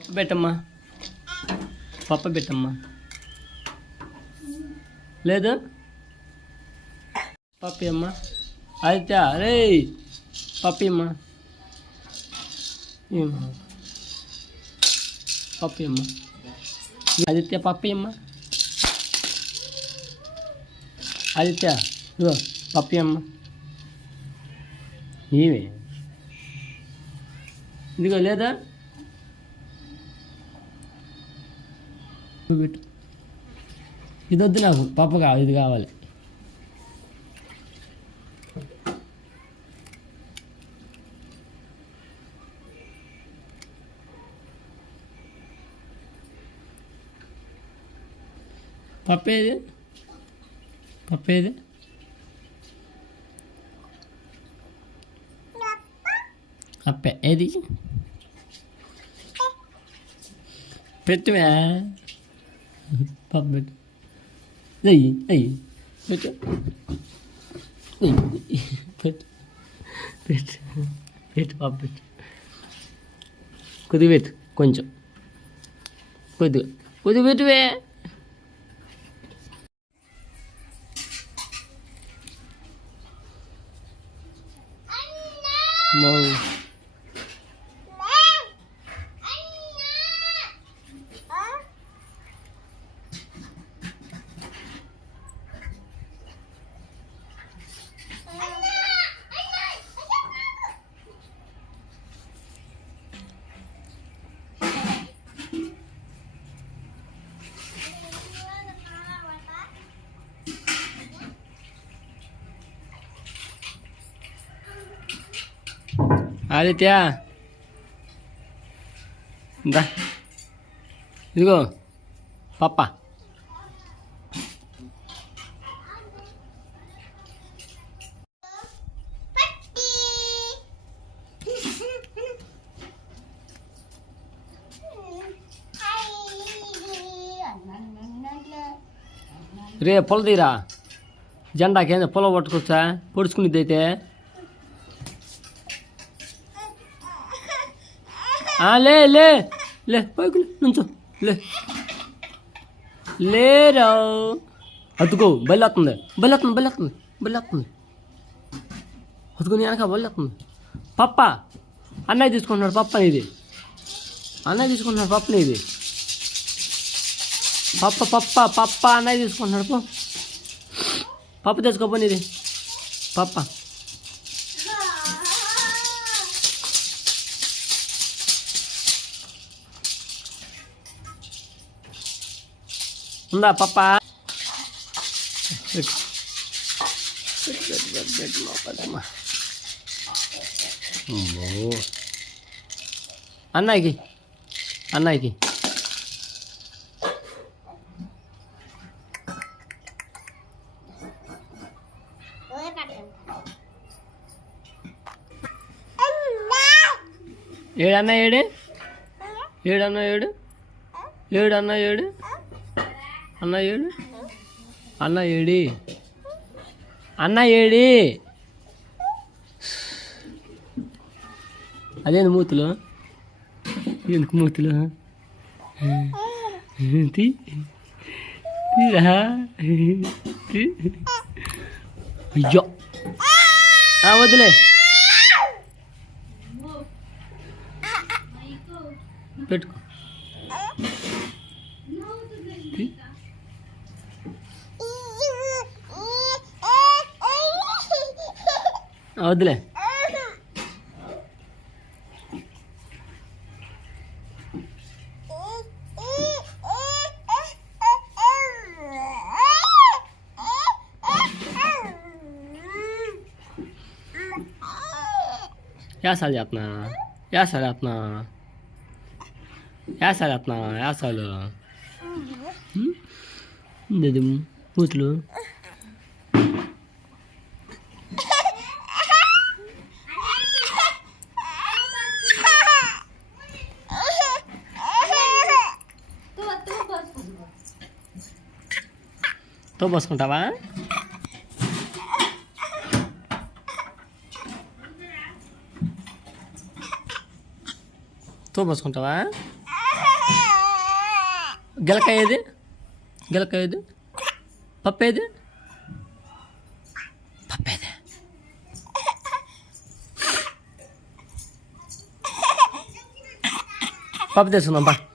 పప్పు పెట్టమ్మా. పప్పు పెట్టమ్మా. లేదు? పప్పి అమ్మా. అయితే అరే పప్పి అమ్మా. పప్పి అమ్మా. ఆదిత్య పప్పి అమ్మా. ఆదిత్య పప్పి అమ్మా. నీవే ఇదిగో లేదా? నువ్వు పెట్టు ఇది వద్దు నాకు. పప్పు కావాలి ఇది కావాలి. పప్పేది? పప్పేది? అప్పే. ఏది? పెట్టువే పప్పు పెట్టు వెయ్యి వెయ్యి పెట్టు వెయ్యి పెట్టు పెట్టు పెట్టు పప్పు పెట్టు కొద్దిగా పెట్టు కొంచెం కొద్దిగా కొద్దిగా పెట్టువే మౌ ఆదిత్య. దా. ఇదిగో. పప్ప. రే పొల తీరా. జెండాకేందో పొల పట్టుకొచ్చా? పొడుచుకునేది అయితే లే లే లే పైకి లే, నుంచో లే. లేరా అతుకో బయలుతుంది బయలుతుంది బయలుతుంది బయలుతుంది అతుకుని వెనక బయలుతుంది పప్ప అన్నయ్య తీసుకుంటున్నాడు పప్ప ఇది. అన్నయ్య తీసుకుంటున్నాడు పప్పని ఇది. పప్ప పప్ప పప్ప అన్నయ్య తీసుకుంటున్నాడు పో. పప్పు తెచ్చుకోపోని ఇది పప్ప. ఉందా పప్ప పెట్టు. పెట్టు, పెట్టు, పెట్టు, పెట్టు లోపలమ్మా. అమ్మో. అన్నయ్యకి అన్నయ్యకి ఏడన్నా ఏడు ఏడన్నా ఏడు ఏడు అన్న ఏడు అన్న ఏడు? అన్న ఏడి? అన్న ఏడి? అదేంది మూతులు? ఎందుకు మూతులు? తీరా. అయ్యో! ఆ, వదిలే. పెట్టుకో. ఆ, యాసాలు చెప్పనా యాసాలు చెప్పనా యాసాలు చెప్పనా యాసాలు ఇది? మూతులు తో పోసుకుంటావా? తో పోసుకుంటావా? గిలకాయ ఏది? గిలకాయ ఏది? పప్పు ఏది? పప్పు ఏది? పప్పు తెచ్చుకుందాం